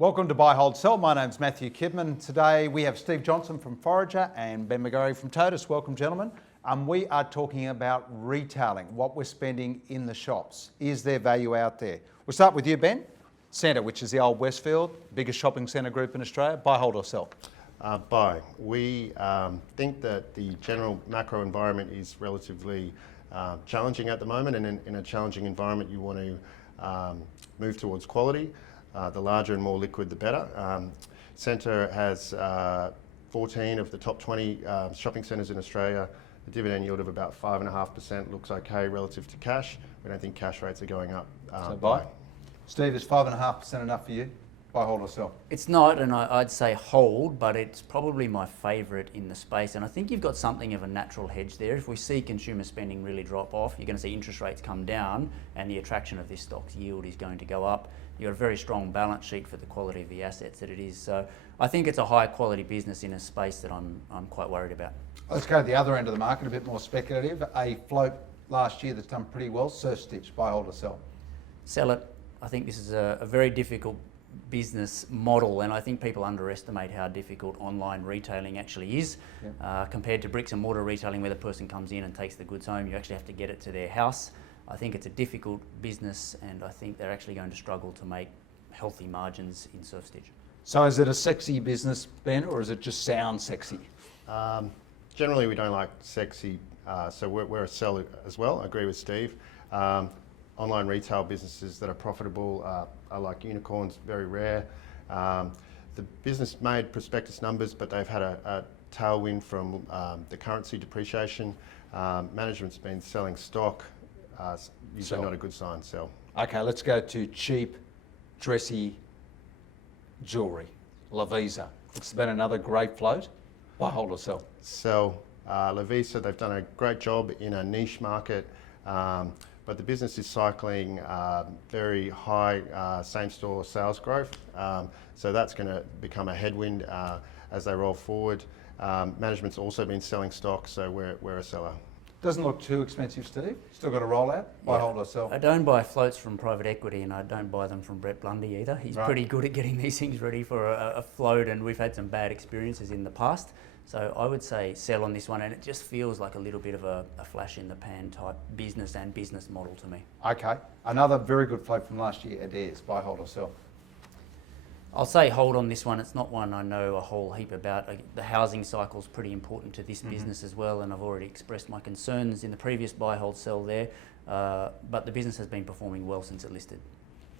Welcome to Buy, Hold, Sell. My name's Matthew Kidman. Today we have Steve Johnson from Forager and Ben McGarry from Totus. Welcome, gentlemen. We are talking about retailing, what we're spending in the shops. Is there value out there? We'll start with you, Ben. SCENTRE, which is the old Westfield, biggest shopping centre group in Australia. Buy, hold or sell? Buy. We think that the general macro environment is relatively challenging at the moment, and in a challenging environment you want to move towards quality. The larger and more liquid, the better. SCENTRE has 14 of the top 20 shopping centres in Australia. A dividend yield of about 5.5% looks okay relative to cash. We don't think cash rates are going up. So buy. Steve, is 5.5% enough for you? Buy, hold or sell? It's not, and I'd say hold, but it's probably my favourite in the space. And I think you've got something of a natural hedge there. If we see consumer spending really drop off, you're going to see interest rates come down, and the attraction of this stock's yield is going to go up. You've got a very strong balance sheet for the quality of the assets that it is. So I think it's a high quality business in a space that I'm quite worried about. Let's go to the other end of the market, a bit more speculative. A float last year that's done pretty well, SURFSTITCH, buy, hold or sell? Sell it. I think this is a very difficult business model, and I think people underestimate how difficult online retailing actually is. Compared to bricks and mortar retailing where the person comes in and takes the goods home. You actually have to get it to their house. I think it's a difficult business, and I think they're actually going to struggle to make healthy margins in SURFSTITCH. So is it a sexy business, Ben, or is it just sound sexy? Generally we don't like sexy, so we're a seller as well. I agree with Steve. Online retail businesses that are profitable are like unicorns, very rare. The business made prospectus numbers, but they've had a tailwind from the currency depreciation. Management's been selling stock, usually not a good sign, sell. Okay, let's go to cheap, dressy jewellery, LOVISA. It's been another great float. Buy, hold or sell? Sell. LOVISA, they've done a great job in a niche market. But the business is cycling very high same-store sales growth, so that's going to become a headwind as they roll forward. Management's also been selling stock, so we're a seller. Doesn't look too expensive, Steve. Still got a rollout. Buy, hold or sell? I don't buy floats from private equity, and I don't buy them from Brett Blundy either. He's pretty good at getting these things ready for a float, and we've had some bad experiences in the past. So I would say sell on this one, and it just feels like a little bit of a flash in the pan type business and business model to me. Okay, another very good float from last year, ADAIRS, buy, hold or sell? I'll say hold on this one. It's not one I know a whole heap about. The housing cycle is pretty important to this business as well, and I've already expressed my concerns in the previous buy, hold, sell there. But the business has been performing well since it listed.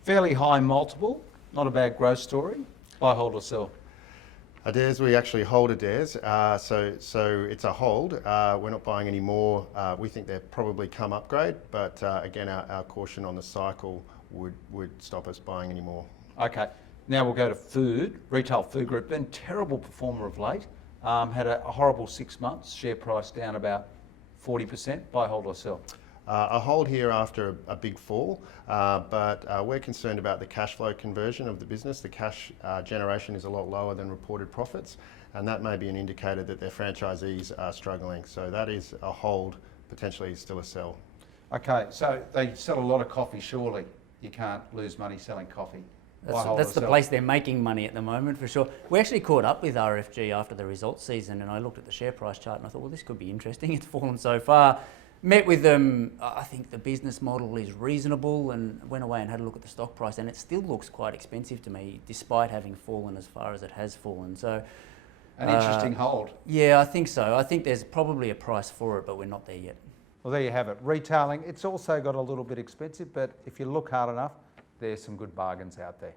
Fairly high multiple, not a bad growth story. Buy, hold or sell? ADAIRS, we actually hold ADAIRS, so it's a hold. We're not buying any more. We think they'll probably come upgrade, but again, our caution on the cycle would stop us buying any more. Okay, now we'll go to food, retail food group. Been terrible performer of late. Had a horrible 6 months, share price down about 40%. Buy, hold or sell? A hold here after a big fall, but we're concerned about the cash flow conversion of the business. The cash generation is a lot lower than reported profits, and that may be an indicator that their franchisees are struggling. So that is a hold, potentially still a sell. Okay, so they sell a lot of coffee, surely. You can't lose money selling coffee. That's the place they're making money at the moment, for sure. We actually caught up with RFG after the results season, and I looked at the share price chart and I thought, well, this could be interesting. It's fallen so far. Met with them, I think the business model is reasonable, and went away and had a look at the stock price, and it still looks quite expensive to me, despite having fallen as far as it has fallen. So, an interesting hold. Yeah, I think so. I think there's probably a price for it, but we're not there yet. Well, there you have it. Retailing, it's also got a little bit expensive, but if you look hard enough, there's some good bargains out there.